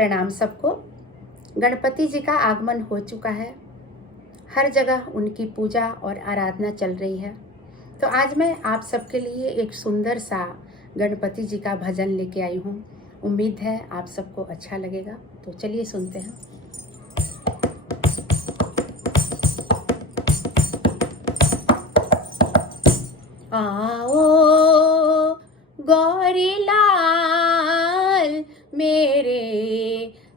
प्रणाम सबको। गणपति जी का आगमन हो चुका है, हर जगह उनकी पूजा और आराधना चल रही है। तो आज मैं आप सबके लिए एक सुंदर सा गणपति जी का भजन लेके आई हूँ। उम्मीद है आप सबको अच्छा लगेगा, तो चलिए सुनते हैं। आओ गौरी लाल मेरे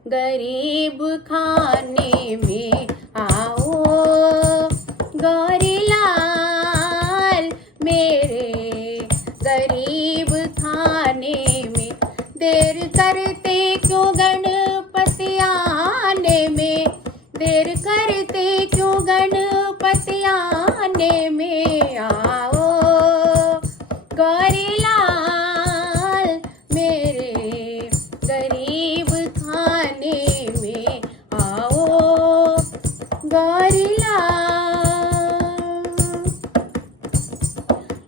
गरीब खाने में, आओ गौरी लाल मेरे गरीब खाने में। देर करते क्यों गणपति आने में, देर करते क्यों गणपति आने में। आओ गौरी लाल मेरे गरीब खाने में, आओ गौरी लाल।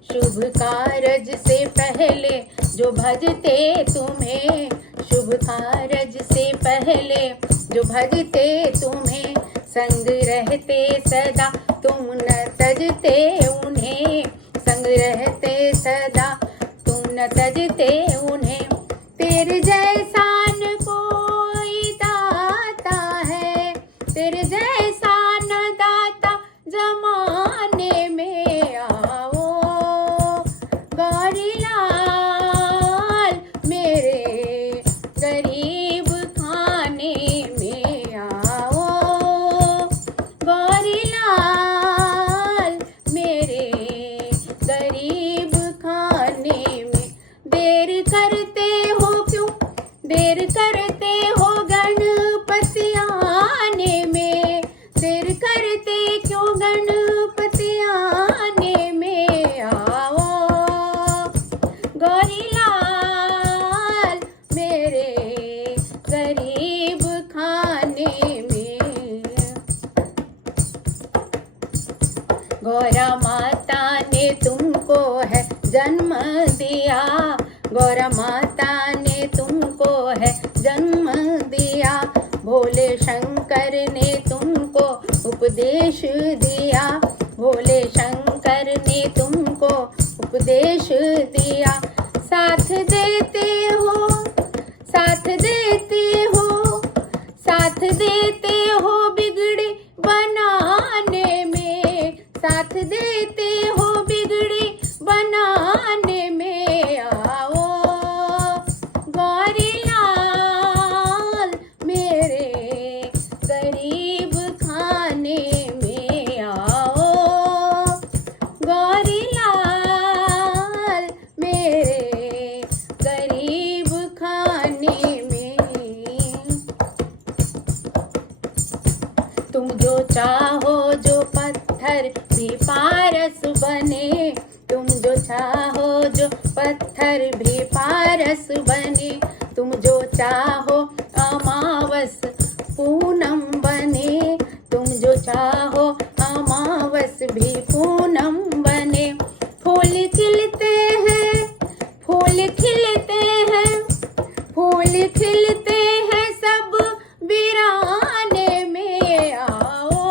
शुभ कारज से पहले जो भजते तुम्हें, शुभ कारज से पहले जो भजते तुम्हें, संग रहते सदा तुम न तजते उन्हें, संग रहते सदा तुम न तजते उन्हें। तेरे जैसा न कोई दाता है, तेरे जैसा न दाता जमाने में। आओ गौरी लाल मेरे गरीब खाने में, आओ गौरी लाल मेरे गरीब खाने में। देर करते हो क्यों, देर करते हो गणपति आने में, देर करते क्यों गणपति आने में। आओ गौरी लाल मेरे गरीब खाने में। गौरा माता ने तुमको है जन्म दिया, गौरा माता ने तुमको है जन्म दिया। भोले शंकर ने तुमको उपदेश दिया, भोले शंकर ने तुमको उपदेश दिया। साथ देते हो, साथ देते हो, साथ देते हो बिगड़ी बनाने में, साथ देते हो बिगड़ी बनाने में। आओ गौरी लाल मेरे गरीब खाने में, आओ गौरी लाल मेरे गरीब खाने में। तुम जो चाहो जो पत्थर भी पारस बने, तुम जो चाहो जो पत्थर भी पारस बने। तुम जो चाहो अमावस पूनम बने, तुम जो चाहो अमावस भी पूनम बने। फूल खिलते हैं, फूल खिलते हैं, फूल खिलते हैं सब वीराने में। आओ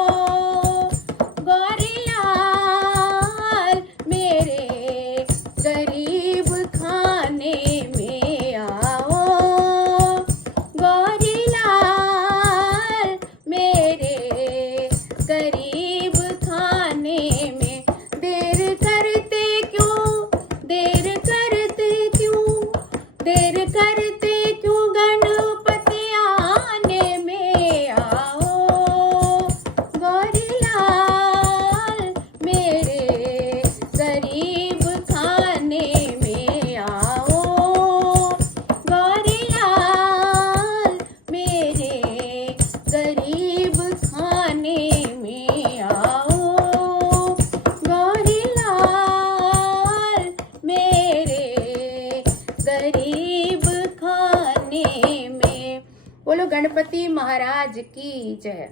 गौरी लाल मेरे गरीब खाने में, आओ गौरी लाल मेरे गरीब खाने में। देर करते क्यों, देर करते क्यों, देर करते क्यों गणपति आने में। आओ गौरी लाल मेरे गरीब खाने में, आओ गौरी लाल मेरे गरीब खाने में। आओ गौरी लाल मेरे गरीब खाने में। बोलो गणपति महाराज की जय।